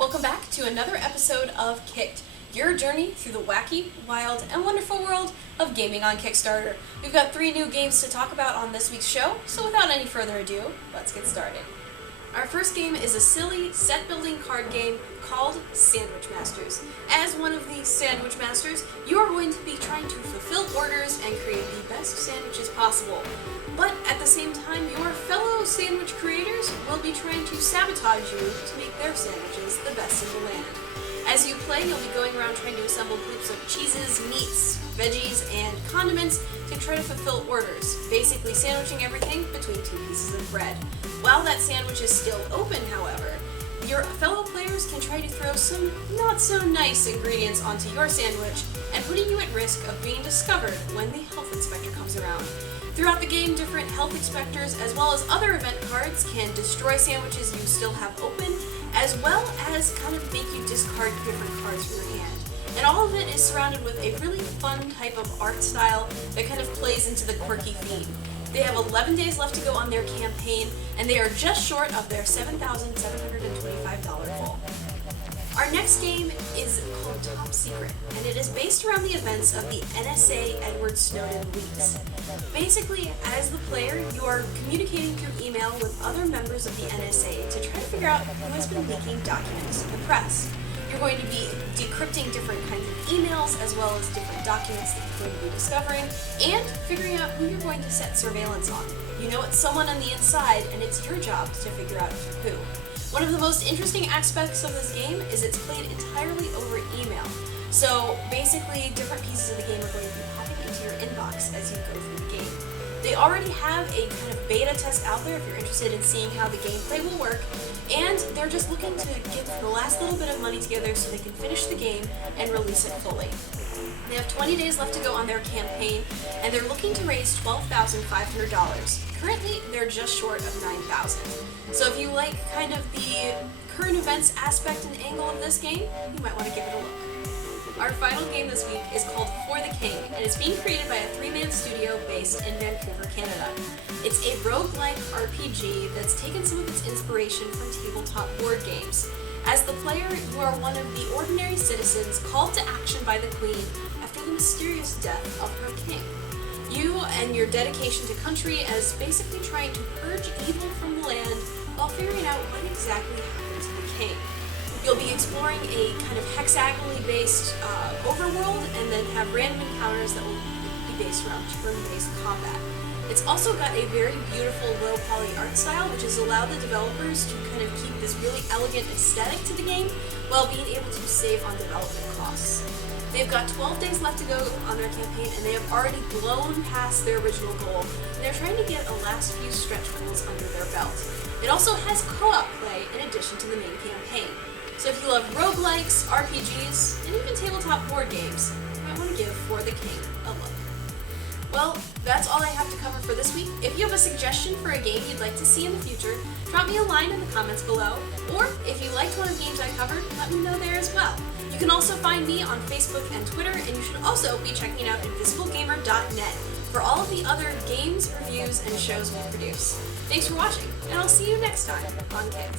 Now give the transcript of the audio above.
Welcome back to another episode of Kicked, your journey through the wacky, wild, and wonderful world of gaming on Kickstarter. We've got 3 new games to talk about on this week's show, so without any further ado, let's get started. Our first game is a silly set-building card game called Sandwich Masters. As one of the Sandwich Masters, you are going to be trying to fulfill orders and create the best sandwiches possible. But at the same time, your fellow sandwich creators will be trying to sabotage you to make their sandwiches the best in the land. As you play, you'll be going around trying to assemble groups of cheeses, meats, veggies, and condiments to try to fulfill orders, basically sandwiching everything between 2 pieces of bread. While that sandwich is still open, however, your fellow players can try to throw some not-so-nice ingredients onto your sandwich and putting you at risk of being discovered when the health inspector comes around. Throughout the game, different health inspectors as well as other event cards can destroy sandwiches you still have open, as well as kind of make you discard different cards from your hand. And all of it is surrounded with a really fun type of art style that kind of plays into the quirky theme. They have 11 days left to go on their campaign, and they are just short of their $7,725 goal. Our next game is called Top Secret, and it is based around the events of the NSA Edward Snowden leaks. Basically, as the player, you are communicating through email with other members of the NSA to try to figure out who has been leaking documents to the press. You're going to be decrypting different kinds of emails as well as different documents that you're going to be discovering and figuring out who you're going to set surveillance on. You know it's someone on the inside, and it's your job to figure out who. One of the most interesting aspects of this game is it's played entirely over email. So basically, different pieces of the game are going to be popping into your inbox as you go through the game. They already have a kind of beta test out there if you're interested in seeing how the gameplay will work, and they're just looking to get the last little bit of money together so they can finish the game and release it fully. They have 20 days left to go on their campaign, and they're looking to raise $12,500. Currently, they're just short of $9,000. So if you like kind of the current events aspect and angle of this game, you might want to give it a look. Our final game this week is called For the King, and it's being created by a 3-man studio based in Vancouver, Canada. It's a roguelike RPG that's taken some of its inspiration from tabletop board games. As the player, you are one of the ordinary citizens called to action by the Queen after the mysterious death of her king. You and your dedication to country as basically trying to purge evil from the land while figuring out what exactly happened to the king. You'll be exploring a kind of hexagonally based overworld and then have random encounters that will be based around turn-based combat. It's also got a very beautiful low-poly art style, which has allowed the developers to kind of keep this really elegant aesthetic to the game while being able to save on development costs. They've got 12 days left to go on their campaign, and they have already blown past their original goal, and they're trying to get a last few stretch goals under their belt. It also has co-op play in addition to the main campaign. So if you love roguelikes, RPGs, and even tabletop board games, you might want to give For the King a look. Well, that's all I have to cover for this week. If you have a suggestion for a game you'd like to see in the future, drop me a line in the comments below, or if you liked one of the games I covered, let me know there as well. You can also find me on Facebook and Twitter, and you should also be checking out invisiblegamer.net for all of the other games, reviews, and shows we produce. Thanks for watching, and I'll see you next time on Kicked.